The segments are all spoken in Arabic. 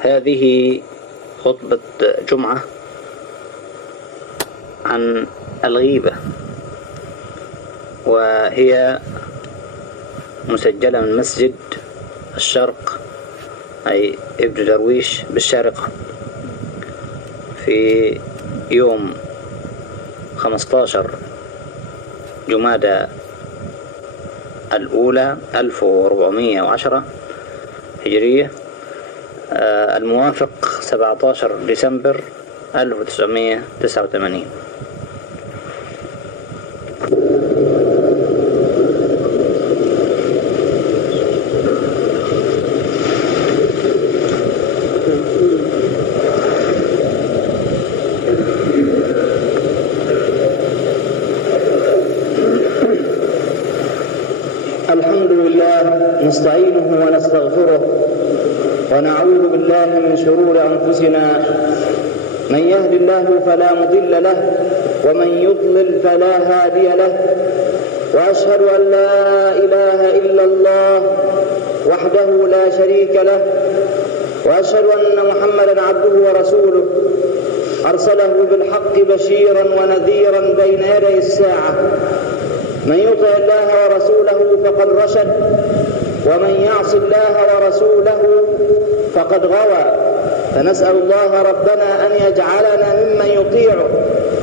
هذه خطبة جمعة عن الغيبة، وهي مسجلة من مسجد الشرق أي ابن درويش بالشارقة في يوم 15 جمادى الأولى 1410 هجرية، الموافق 17 ديسمبر 1989. الحمد لله نستعينه ونستغفره ونعوذ بالله من شرور أنفسنا، من يهد الله فلا مضل له ومن يضلل فلا هادي له، وأشهد أن لا إله إلا الله وحده لا شريك له، وأشهد أن محمدا عبده ورسوله أرسله بالحق بشيرا ونذيرا بين يدي الساعة. من يطع الله ورسوله فقد رشد، ومن يعص الله ورسوله فقد غوى. فنسأل الله ربنا أن يجعلنا ممن يطيعه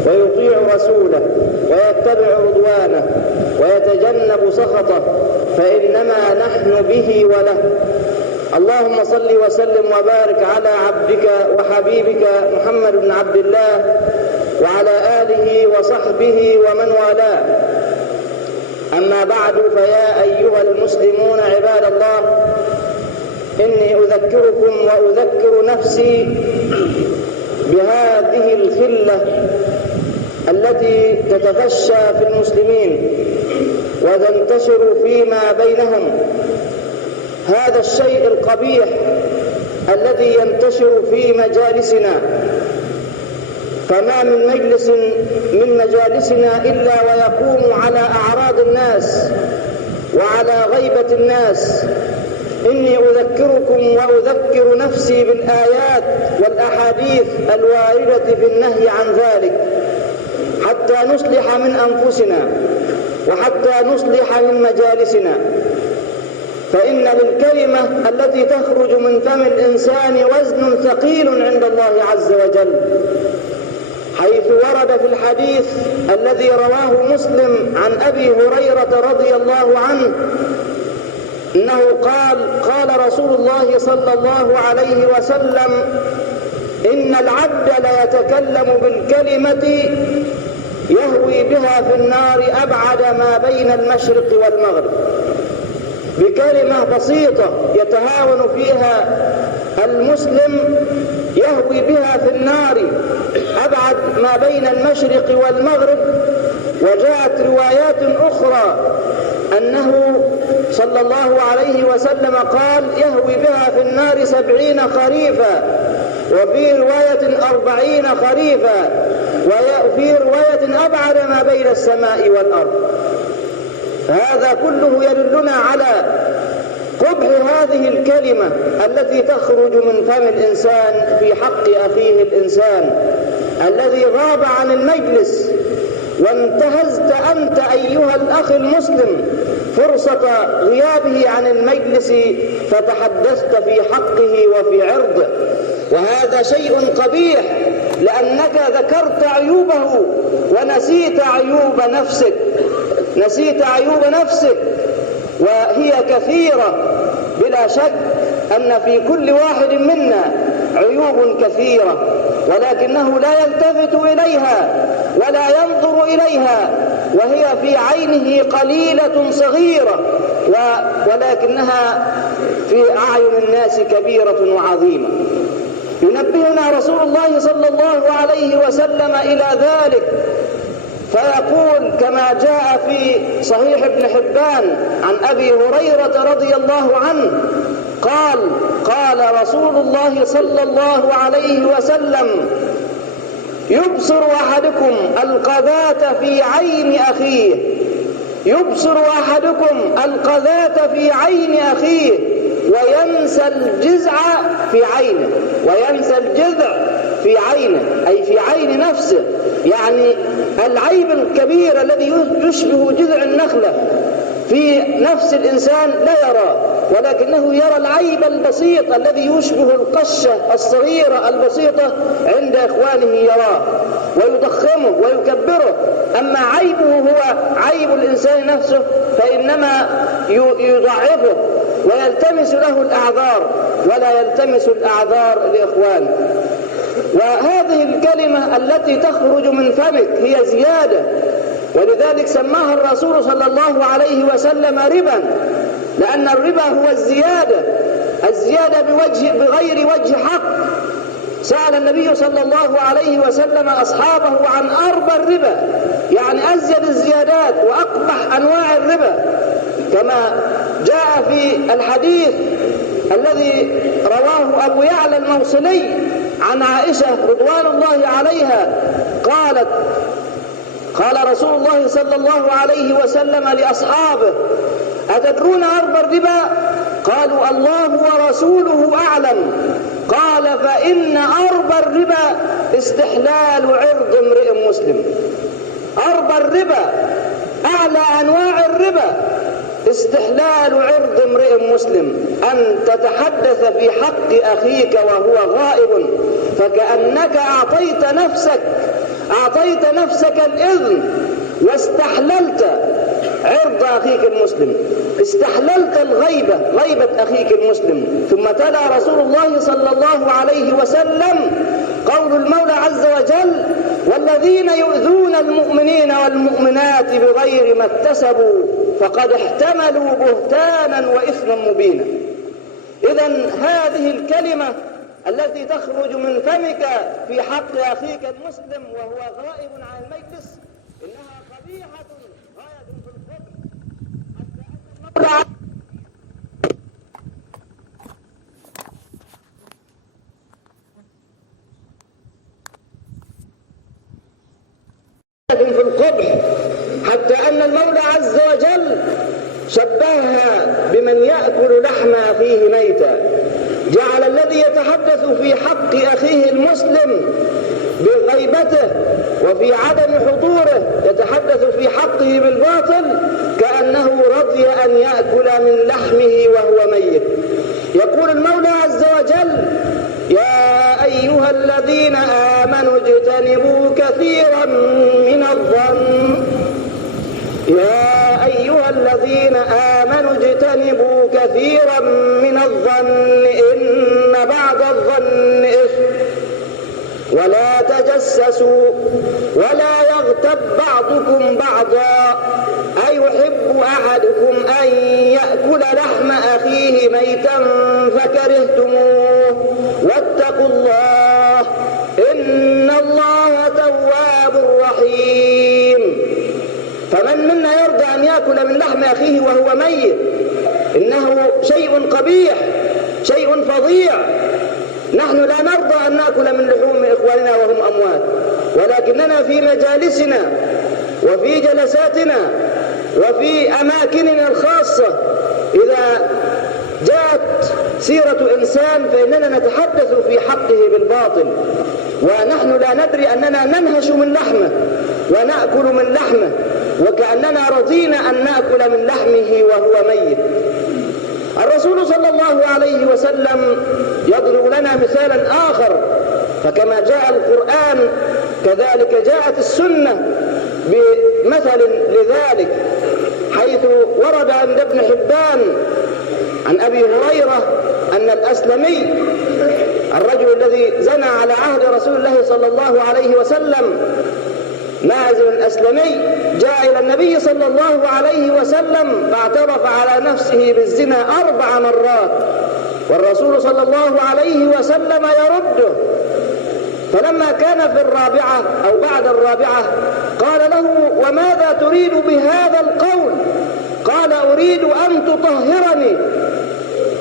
ويطيع رسوله ويتبع رضوانه ويتجنب سخطه، فإنما نحن به وله. اللهم صل وسلم وبارك على عبدك وحبيبك محمد بن عبد الله وعلى آله وصحبه ومن والاه. أما بعد، فيا أيها المسلمون عباد الله، إني أذكركم وأذكر نفسي بهذه الخلة التي تتفشى في المسلمين وتنتشر فيما بينهم. هذا الشيء القبيح الذي ينتشر في مجالسنا، فما من مجلس من مجالسنا إلا ويقوم على أعراض الناس وعلى غيبة الناس. إني أذكركم وأذكر نفسي بالآيات والأحاديث الواردة في النهي عن ذلك، حتى نصلح من أنفسنا وحتى نصلح من مجالسنا. فإن للكلمة التي تخرج من فم الإنسان وزن ثقيل عند الله عز وجل، حيث ورد في الحديث الذي رواه مسلم عن أبي هريرة رضي الله عنه إنه قال رسول الله صلى الله عليه وسلم: إن العبد ليتكلم بالكلمة يهوي بها في النار أبعد ما بين المشرق والمغرب. بكلمة بسيطة يتهاون فيها المسلم يهوي بها في النار أبعد ما بين المشرق والمغرب. وجاءت روايات أخرى أنه صلى الله عليه وسلم قال: يهوي بها في النار 70 خريفا، وفي رواية 40 خريفا، وفي رواية أبعد ما بين السماء والأرض. هذا كله يدلنا على قبح هذه الكلمة التي تخرج من فم الإنسان في حق أخيه الإنسان الذي غاب عن المجلس، وانتهزت أنت أيها الأخ المسلم فرصة غيابه عن المجلس فتحدثت في حقه وفي عرضه. وهذا شيء قبيح، لأنك ذكرت عيوبه ونسيت عيوب نفسك. نسيت عيوب نفسك، وهي كثيرة بلا شك، أن في كل واحد منا عيوب كثيرة، ولكنه لا يلتفت إليها ولا ينظر إليها، وهي في عينه قليلة صغيرة، ولكنها في أعين الناس كبيرة وعظيمة. ينبهنا رسول الله صلى الله عليه وسلم إلى ذلك، فيقول كما جاء في صحيح ابن حبان عن أبي هريرة رضي الله عنه قال رسول الله صلى الله عليه وسلم: يبصر أحدكم القذاة في عين أخيه، يبصر أحدكم القذاة في عين أخيه وينسى الجذع في عينه، وينسى الجذع في عينه أي في عين نفسه. يعني العيب الكبير الذي يشبه جذع النخلة في نفس الإنسان لا يراه، ولكنه يرى العيب البسيط الذي يشبه القشة الصغيرة البسيطة عند إخوانه، يراه ويضخمه ويكبره. أما عيبه هو عيب الإنسان نفسه فإنما يضعفه ويلتمس له الأعذار ولا يلتمس الأعذار لإخوانه. وهذه الكلمة التي تخرج من فمك هي زيادة، ولذلك سماها الرسول صلى الله عليه وسلم ربا، لأن الربا هو الزيادة بغير وجه حق. سأل النبي صلى الله عليه وسلم أصحابه عن أربى الربا، يعني أزيد الزيادات وأقبح أنواع الربا، كما جاء في الحديث الذي رواه أبو يعلى الموصلي عن عائشة رضوان الله عليها قالت: قال رسول الله صلى الله عليه وسلم لأصحابه: أتدرون أربى الربا؟ قالوا: الله ورسوله أعلم. قال: فإن أربى الربا استحلال عرض امرئ مسلم. أربى الربا، أعلى أنواع الربا، استحلال عرض امرئ مسلم، أن تتحدث في حق أخيك وهو غائب، فكأنك أعطيت نفسك الإذن واستحللت عرض أخيك المسلم، استحللت غيبة أخيك المسلم. ثم تلا رسول الله صلى الله عليه وسلم قول المولى عز وجل: والذين يؤذون المؤمنين والمؤمنات بغير ما اكتسبوا فقد احتملوا بهتانا وإثما مبينا. إذن هذه الكلمة التي تخرج من فمك في حق أخيك المسلم وهو غائب عن المجلس إنها قبيحة غاية في القبح، حتى أن المولى عز وجل شبهها بمن يأكل لحم أخيه ميتا، جعل الذي يتحدث في حق أخيه المسلم بغيبته وفي عدم حضوره يتحدث في حقه بالباطل كأنه رضي أن يأكل من لحمه وهو ميت. يقول المولى عز وجل: يا أيها الذين آمنوا اجتنبوا كثيرا من الظن، يا أيها الذين آمنوا اجتنبوا كثيرا من الظن إن بعض الظن إثم، ولا تجسسوا ولا يغتب بعضكم بعضا، أيحب أحدكم أن يأكل لحم أخيه ميتا فكرهتموه، واتقوا الله إن الله تواب رحيم. فمن منا يرضى أن يأكل من لحم أخيه وهو ميت؟ إنه شيء قبيح، شيء فظيع. نحن لا نرضى أن نأكل من لحوم إخواننا وهم أموات، ولكننا في مجالسنا وفي جلساتنا وفي أماكننا الخاصة إذا جاءت سيرة إنسان فإننا نتحدث في حقه بالباطل، ونحن لا ندري أننا ننهش من لحمه ونأكل من لحمه وكأننا رضينا أن نأكل من لحمه وهو ميت. الرسول صلى الله عليه وسلم يضرب لنا مثالا آخر، فكما جاء القرآن كذلك جاءت السنة بمثل لذلك، حيث ورد عند ابن حبان عن أبي هريرة أن الأسلمي الرجل الذي زنى على عهد رسول الله صلى الله عليه وسلم مازن الأسلمي جاء إلى النبي صلى الله عليه وسلم فاعترف على نفسه بالزنا 4 مرات، والرسول صلى الله عليه وسلم يرده. فلما كان في الرابعة أو بعد الرابعة قال له: وماذا تريد بهذا القول؟ قال: أريد أن تطهرني.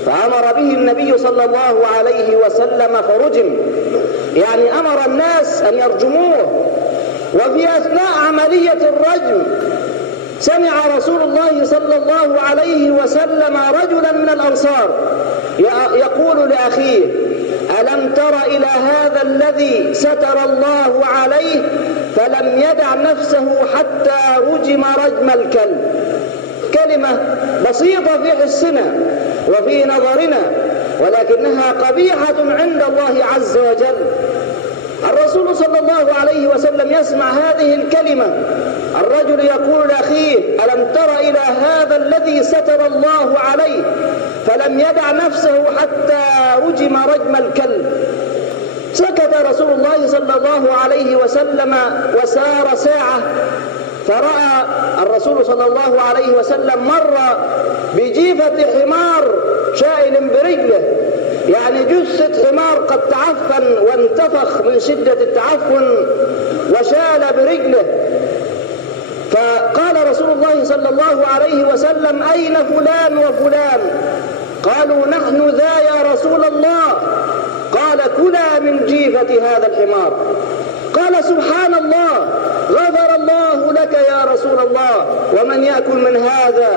فأمر به النبي صلى الله عليه وسلم فرجم، يعني أمر الناس أن يرجموه. وفي أثناء عملية الرجم سمع رسول الله صلى الله عليه وسلم رجلا من الأنصار يقول لأخيه: ألم تر إلى هذا الذي ستر الله عليه فلم يدع نفسه حتى رجم رجم الكلب. كلمة بسيطة في حسنا وفي نظرنا، ولكنها قبيحة عند الله عز وجل. الرسول صلى الله عليه وسلم يسمع هذه الكلمة، الرجل يقول لأخيه: ألم تر إلى هذا الذي ستر الله عليه فلم يدع نفسه حتى رجم رجم الكلب. سكت رسول الله صلى الله عليه وسلم وسار ساعة، فرأى الرسول صلى الله عليه وسلم مر بجيفة حمار شائل برجله، يعني جثة حمار قد تعفن وانتفخ من شدة التعفن وشال برجله. فقال رسول الله صلى الله عليه وسلم: أين فلان وفلان؟ قالوا: نحن ذا يا رسول الله. قال: كلا من جيفة هذا الحمار. قال: سبحان الله، غفر الله لك يا رسول الله، ومن يأكل من هذا؟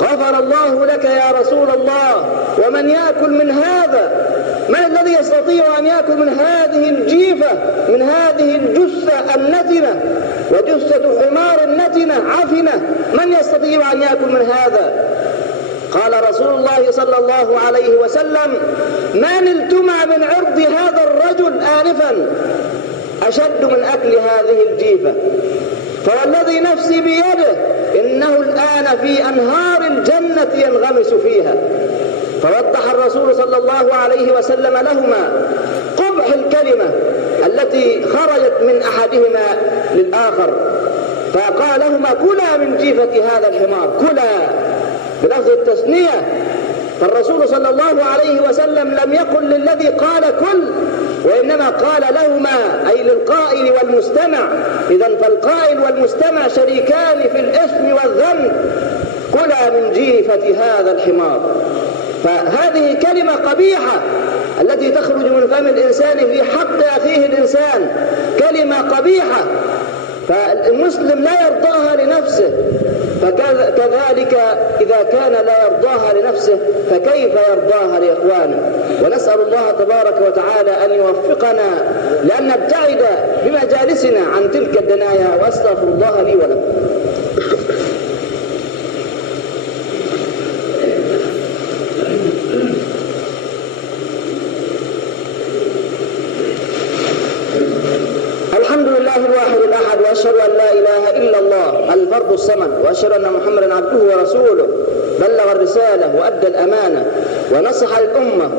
غفر الله لك يا رسول الله، ومن يأكل من هذا؟ من الذي يستطيع أن يأكل من هذه الجيفة، من هذه الجثة النتنة، وجثة حمار نتنة عفنة؟ من يستطيع أن يأكل من هذا؟ قال رسول الله صلى الله عليه وسلم: ما نلتما من عرض هذا الرجل آنفا أشد من أكل هذه الجيفة، فوالذي نفسي بيده إنه الآن في أنهار الجنة ينغمس فيها. فوضح الرسول صلى الله عليه وسلم لهما قبح الكلمة التي خرجت من أحدهما للآخر، فقال لهما: كلا من جيفة هذا الحمار. كلا بلفظ التثنية، فالرسول صلى الله عليه وسلم لم يقل للذي قال كل، وإنما قال لهما، أي للقائل والمستمع. إذن فالقائل والمستمع شريكان في الإثم والذنب. كلا من جيفة هذا الحمار. فهذه كلمة قبيحة التي تخرج من فم الإنسان في حق أخيه الإنسان، كلمة قبيحة، فالمسلم لا يرضاها لنفسه، فكذلك إذا كان لا يرضاها لنفسه فكيف يرضاها لإخوانه؟ ونسأل الله تبارك وتعالى أن يوفقنا لأن نبتعد بمجالسنا عن تلك الدنايا، وأستغفر الله لي ولكم. الحمد لله الواحد الأحد، وأشهد أن لا إله إلا الله الفرد الصمد، وأشهد أن محمدا عبده ورسوله، بلغ الرسالة وأدى الأمانة ونصح للأمة،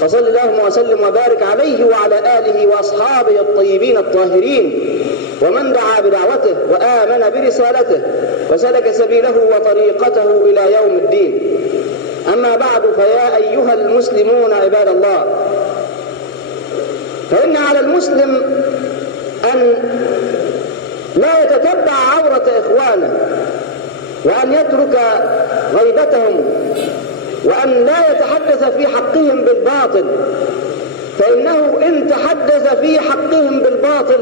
فصل اللهم وسلم وبارك عليه وعلى آله وأصحابه الطيبين الطاهرين، ومن دعا بدعوته وآمن برسالته وسلك سبيله وطريقته إلى يوم الدين. أما بعد، فيا أيها المسلمون عباد الله، فإن على المسلم أن لا يتتبع عورة إخوانه، وأن يترك غيبتهم، وأن لا يتحدث في حقهم بالباطل، فإنه إن تحدث في حقهم بالباطل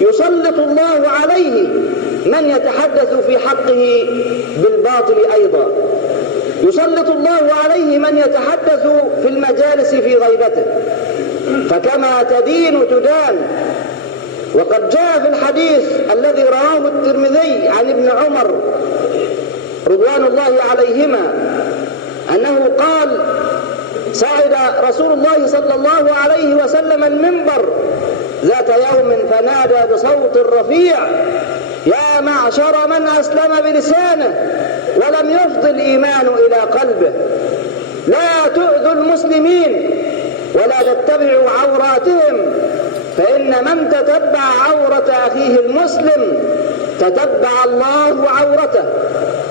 يسلط الله عليه من يتحدث في حقه بالباطل أيضا، يسلط الله عليه من يتحدث في المجالس في غيبته، فكما تدين تدان. وقد جاء في الحديث الذي رواه الترمذي عن ابن عمر رضوان الله عليهما أنه قال: صعد رسول الله صلى الله عليه وسلم المنبر ذات يوم فنادى بصوت رفيع: يا معشر من أسلم بلسانه ولم يفض الإيمان إلى قلبه، لا تؤذوا المسلمين ولا تتبعوا عوراتهم، فإن من تتبع عورة أخيه المسلم تتبع الله عورته،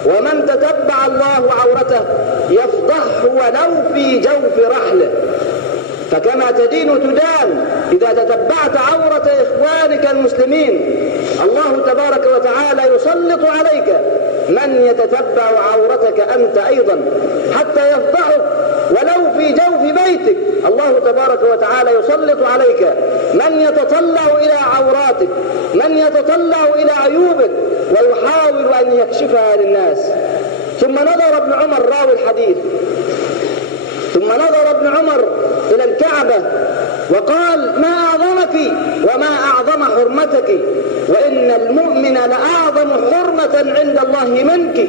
ومن تتبع الله عورته يفضحه ولو في جوف رحله. فكما تدين تدان، إذا تتبعت عورة إخوانك المسلمين الله تبارك وتعالى يسلط عليك من يتتبع عورتك أنت أيضا حتى يفضحك ولو في جوف بيتك. الله تبارك وتعالى يسلط عليك من يتطلع إلى عوراتك، من يتطلع إلى عيوبك ويحاول أن يكشفها للناس. ثم نظر ابن عمر راوي الحديث ثم نظر ابن عمر إلى الكعبة وقال: ما أعظمك وما أعظم حرمتك، وإن المؤمن لأعظم حرمة عند الله منك.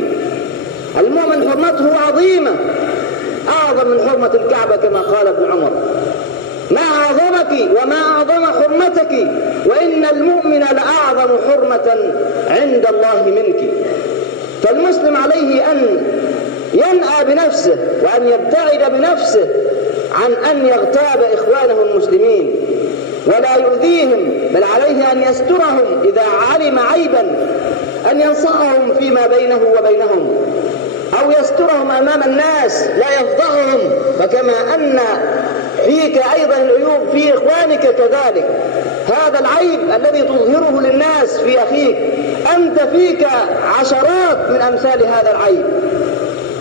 المؤمن حرمته عظيمة، أعظم من حرمة الكعبة كما قال ابن عمر. ما أعظمك وما أعظم حرمتك، وإن المؤمن لأعظم حرمة عند الله منك. فالمسلم عليه أن ينأى بنفسه وأن يبتعد بنفسه عن أن يغتاب إخوانه المسلمين ولا يؤذيهم، بل عليه أن يسترهم إذا علم عيبا، أن ينصحهم فيما بينه وبينهم، أو يسترهم أمام الناس لا يفضحهم. فكما أن فيك أيضا العيوب في إخوانك كذلك، هذا العيب الذي تظهره للناس في أخيك أنت فيك عشرات من أمثال هذا العيب.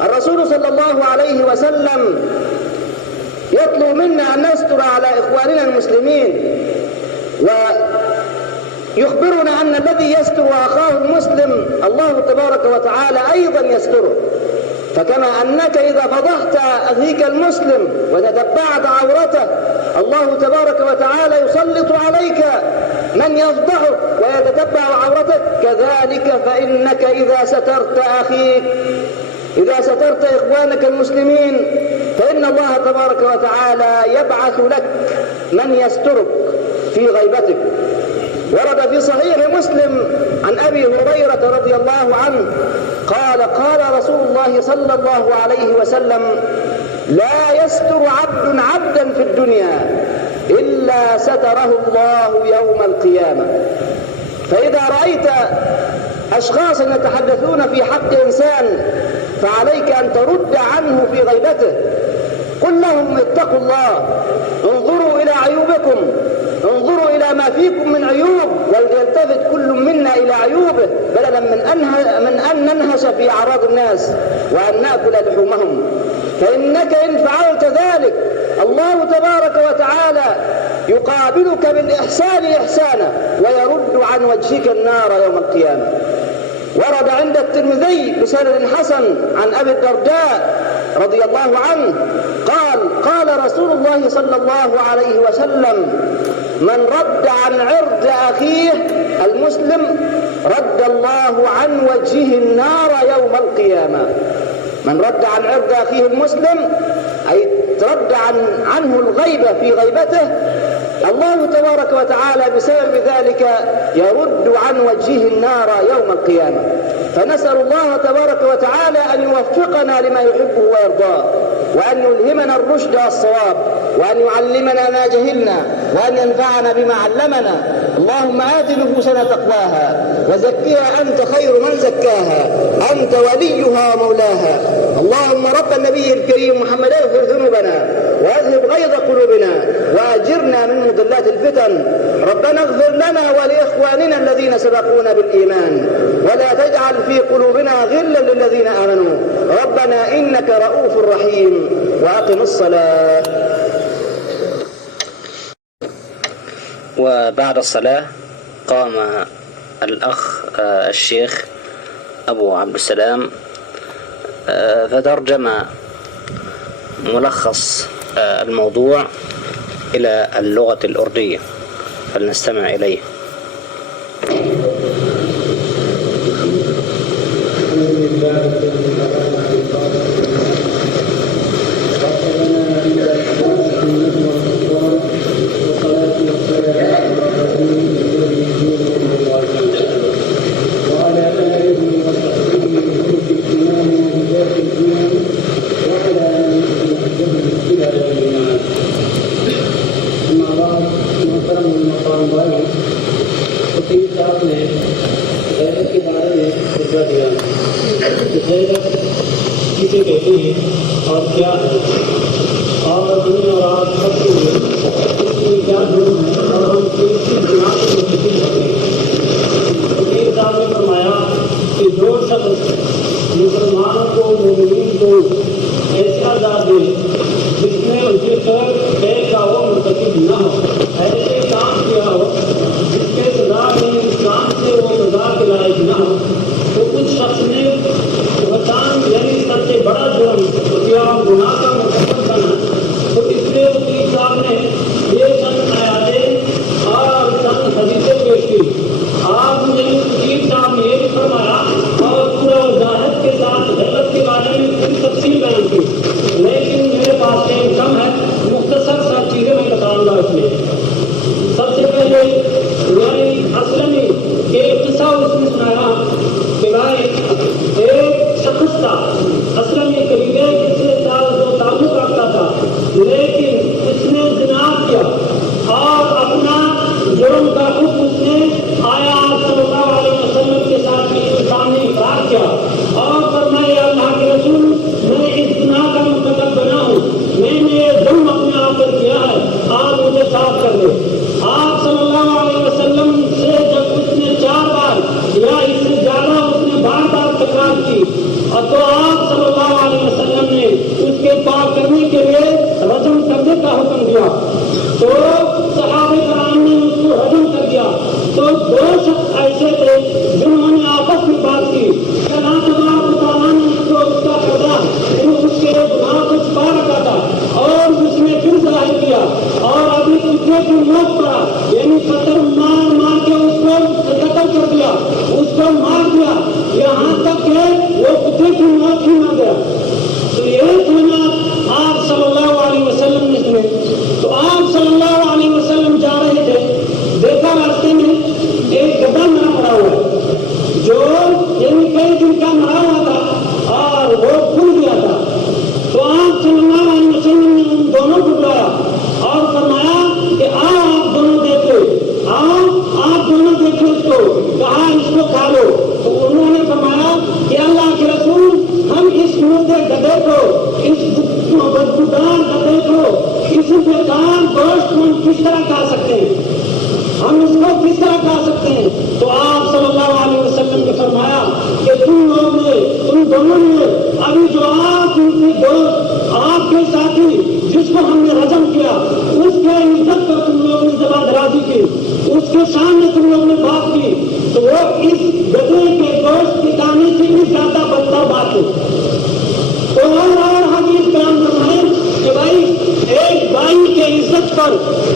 الرسول صلى الله عليه وسلم يطلب منا أن نستر على إخواننا المسلمين، ويخبرنا أن الذي يستر أخاه المسلم الله تبارك وتعالى أيضا يستره. فكما أنك إذا فضحت أخيك المسلم وتتبعت عورته، الله تبارك وتعالى يسلط عليك من يفضحك ويتتبع عورتك. كذلك فإنك إذا سترت أخيك، إذا سترت إخوانك المسلمين، فإن الله تبارك وتعالى يبعث لك من يسترك في غيبتك. ورد في صحيح مسلم عن أبي هريرة رضي الله عنه قال: قال رسول الله صلى الله عليه وسلم: لا يستر عبد عبدا في الدنيا إلا ستره الله يوم القيامة. فإذا رأيت أشخاصا يتحدثون في حق إنسان فعليك أن ترد عنه في غيبته. قل لهم: اتقوا الله، انظروا إلى عيوبكم، انظروا إلى ما فيكم من عيوب، وليلتفت كل منا إلى عيوبه، بدلا من أن ننهش في أعراض الناس وأن نأكل لحومهم. فإنك إن فعلت ذلك الله تبارك وتعالى يقابلك بالإحسان إحسانا ويرد عن وجهك النار يوم القيامة. ورد عند الترمذي بسند حسن عن أبي الدرداء رضي الله عنه قال: قال رسول الله صلى الله عليه وسلم: من رد عن عرض أخيه المسلم رد الله عن وجهه النار يوم القيامة. من رد عن عرض أخيه المسلم أي رد عنه الغيبة في غيبته، الله تبارك وتعالى بسبب ذلك يرد عن وجهه النار يوم القيامة. فنسأل الله تبارك وتعالى أن يوفقنا لما يحبه ويرضاه، وأن يلهمنا الرشد والصواب، وأن يعلمنا ما جهلنا، وأن ينفعنا بما علمنا. اللهم آت نفوسنا تقواها وزكها أنت خير من زكاها، أنت وليها ومولاها. اللهم رب النبي الكريم محمد اغفر ذنوبنا وأذهب غيظ قلوبنا وأجرنا من مضلات الفتن. ربنا اغفر لنا ولإخواننا الذين سبقونا بالإيمان، ولا تجعل في قلوبنا غلا للذين آمنوا. ربنا إنك رؤوف رحيم. وأقم الصلاة. وبعد الصلاة قام الأخ الشيخ أبو عبد السلام فترجم ملخص الموضوع إلى اللغة الأردية، فلنستمع إليه. किसे कहते हैं और क्या है, और दुनिया और आप सबके लिए क्या जुर्म है और हम किस गुनाह को मुस्तकिल करते हैं। फकीर साहब ने फरमाया कि जो शख्स मुसलमानों को, मोमिनीन को ऐसा आज़ाद दे जिसमें उनके खैर का वो मुस्तकिल न हो, ऐसे काम किया हो जिसके सजा में इस्लाम से वो सजा के लायक न हो, तो उस शख्स ने वतन यानी सबसे बड़ा जुर्म गुनाह का मुकम्मल बना کے پاک کرنے کے لیے رجم کرنے کا حکم دیا تو صحابہ کرام نے اس کو رجم کر دیا. تو دو شخص ایسے تھے جنہوں نے آپس میں بات کی کہ اللہ تبارک و تعالیٰ نے اس کو اس کا قضا اس کے گناہ کو چھپا رکھا تھا اور اس نے پھر ظاہر کیا اور ابھی کتے کی موت پڑا یعنی پتھر مار مار کے اس کو قتل کر دیا, اس کو مار دیا یہاں تک کہ وہ کتے کی موت ہی نہ گیا. تو یہ سنا آپ صلی اللہ علیہ وسلم نے سنے. تو آپ صلی اللہ علیہ وسلم جا رہے تھے, دیکھا راستے میں ایک گدھا مرا پڑا ہوا ہے جو یعنی کئی دن کا مرا ہوا تھا اور وہ کھل گیا تھا. تو آپ صلی اللہ علیہ وسلم نے ان دونوں کو بلایا اور فرمایا کہ آؤ آپ دونوں دیکھو, آؤ آپ دونوں دیکھو اس کو, کہا اس کو کھا لو. تو انہوں نے فرمایا کہ اللہ کے رسول ہم اس مردے گدھے کو, اس بدبودار گدھے کو, اس بیکار گوشت کو کس طرح کھا سکتے ہیں, ہم اس کو کس طرح کھا سکتے ہیں. تو آپ صلی اللہ علیہ وسلم نے فرمایا کہ تم لوگ نے, تم دونوں نے ابھی جو آپ کے دوست, آپ کے ساتھی جس کو ہم نے رجم کیا اس کے عزت پر تم لوگوں نے زبان درازی کی, اس کے سامنے تم لوگوں نے بات کی, تو وہ اس گدھے کے گوشت کے کھانے سے بھی زیادہ بدتر بات ہے. تو اور حدیث بیان فرمائے کہ بھائی ایک بھائی کے عزت پر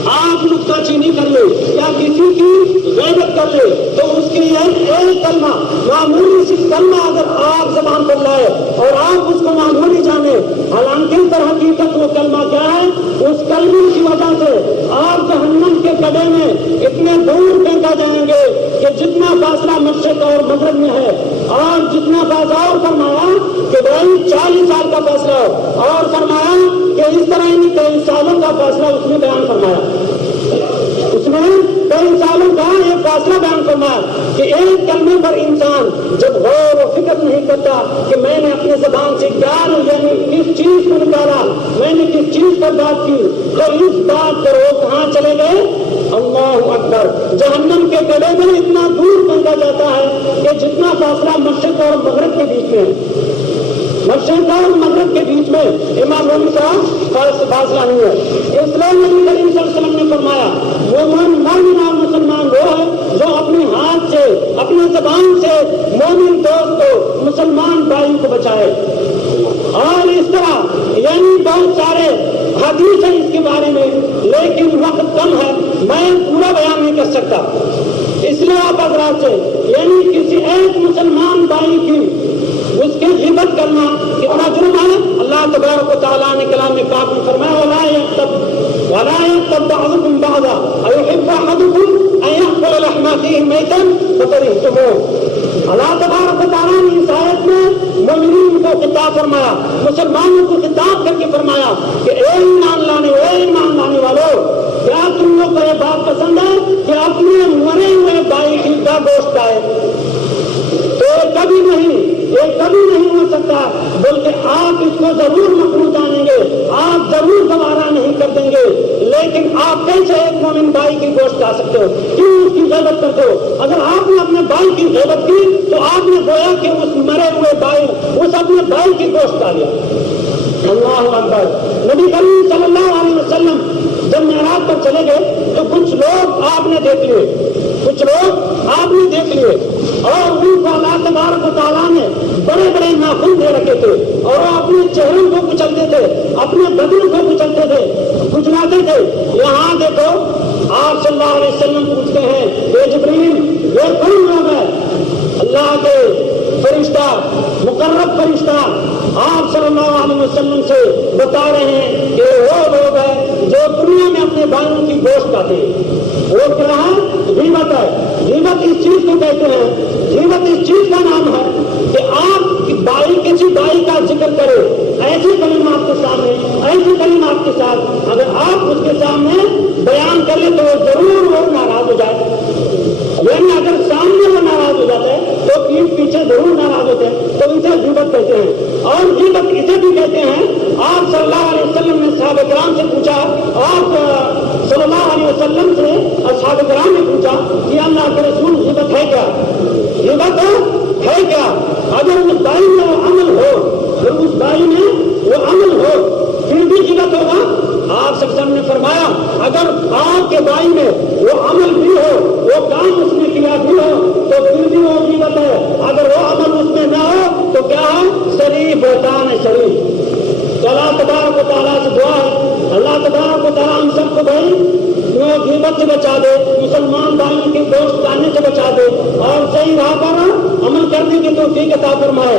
آپ نکتہ چینی کر لے یا کسی کی غیبت کر لے تو اس کے ایک کلمہ, معمولی سی کلمہ اگر آپ زبان پر لائے اور آپ اس کو معمولی جانے, حالانکہ در حقیقت وہ کلمہ کیا ہے, اس کلمے کی وجہ سے آپ جہنم کے گڑھے میں اتنے دور پھینکا جائیں گے کہ جتنا فاصلہ مشرق اور مغرب میں ہے اور جتنا فاصلہ, اور فرمایا کہ بھائی 40 سال کا فاصلہ, اور فرمایا کہ اس طرح 23 سالوں کا فاصلہ اس نے بیان فرمایا. اس نے 23 سالوں کا ایک فاصلہ بیان فرمایا کہ ایک کلمے پر انسان جب غور و فکر نہیں کرتا کہ میں نے اپنے زبان سے کیا یعنی کس چیز کو نکالا, میں نے کس چیز پر بات کی, تو اس بات پر وہ کہاں چلے گئے, اللہ اکبر, جہنم کے گڑھے میں اتنا دور پہنچا جاتا ہے کہ جتنا فاصلہ مشرق اور مغرب کے بیچ میں ہے, مشرق اور مغرب کے بیچ میں امام مومن صاحب فاصلہ نہیں ہے. اس لیے نبی کریم صلی اللہ علیہ وسلم نے فرمایا مومن مومن اور مسلمان وہ ہے جو اپنے ہاتھ سے, اپنے زبان سے مومن دوست کو, مسلمان بھائی کو بچائے. اور اس طرح یعنی بہت سارے حدیث ہیں اس کے بارے میں, لیکن وقت کم ہے, میں پورا بیان نہیں کر سکتا. اس لیے آپ حضرات سے یعنی کسی ایک مسلمان بھائی کی اس کی غیبت کرنا کتنا جرم ہے. اللہ تبارک و تعالیٰ نے کلام پاک میں فرمایا وَلَا يَغْتَبْ بَعْضُكُمْ بَعْضًا أَيُحِبُّ أَحَدُكُمْ أَن يَأْكُلَ لَحْمَ أَخِيهِ مَيْتًا فَكَرِهْتُمُوهُ. اللہ تبارک و تعالیٰ نے اس آیت میں مومنین کو خطاب فرمایا, مسلمانوں کو خطاب کر کے فرمایا کہ اے ایمان لانے والو, کیا تم لوگ کو یہ بات پسند ہے کہ اپنے مرے ہوئے بھائی کا گوشت کھائے؟ تو یہ کبھی نہیں ہو سکتا, بلکہ آپ اس کو ضرور مکروہ جانیں گے, آپ ضرور گوارا نہیں کر دیں گے. لیکن آپ کیسے ایک مومن بھائی کی گوشت کھا سکتے ہو, کیوں اس کی غیبت کرتے ہو؟ اگر آپ نے اپنے بھائی کی غیبت کی تو آپ نے گویا کہ اس مرے ہوئے بھائی, اس اپنے بھائی کی گوشت کھا لیا. اللہ اکبر. نبی کریم صلی اللہ علیہ وسلم جب معراج پر چلے گئے تو کچھ لوگ آپ نے دیکھ لیے اور ان کو اللہ تبارک و تعالیٰ نے بڑے بڑے ناخن دے رکھے تھے اور وہ اپنے چہروں کو کچلتے تھے, اپنے بدن کو کچلتے تھے, کچلاتے تھے. یہاں دیکھو آپ صلی اللہ علیہ وسلم پوچھتے ہیں اے جبریل یہ کون لوگ ہے؟ اللہ کے فرشتہ, مقرب فرشتہ آپ صلی اللہ علیہ وسلم سے بتا رہے ہیں کہ وہ لوگ ہیں جو دنیا میں اپنے بھائیوں کی گوشت کھاتے ہیں. وہ کیا ہے؟ غیبت ہے. غیبت اس چیز کو کہتے ہیں, غیبت اس چیز کا نام ہے کہ آپ کسی بھائی کا ذکر کرے ایسی کلمات کے سامنے, ایسی کلمات کے ساتھ اگر آپ اس کے سامنے بیان کر لیں تو ضرور وہ ناراض ہو جائے. یعنی اگر سامنے وہ ناراض ہو جاتا ہے تو پیٹھ پیچھے ضرور ناراض ہوتے ہیں, تو اسے غیبت کہتے ہیں. اور غیبت اسے بھی کہتے ہیں, آپ صلی اللہ علیہ وسلم نے صحابہ کرام سے پوچھا, آپ صلی اللہ علیہ وسلم سے صحابہ کرام نے پوچھا کہ اللہ کے رسول غیبت ہے کیا؟ غیبت ہے کیا؟ اگر اس بھائی میں وہ عمل ہو, اگر اس بھائی میں وہ عمل ہو اور صحیح راہ پر عمل کرنے کی توفیق عطا فرمائے.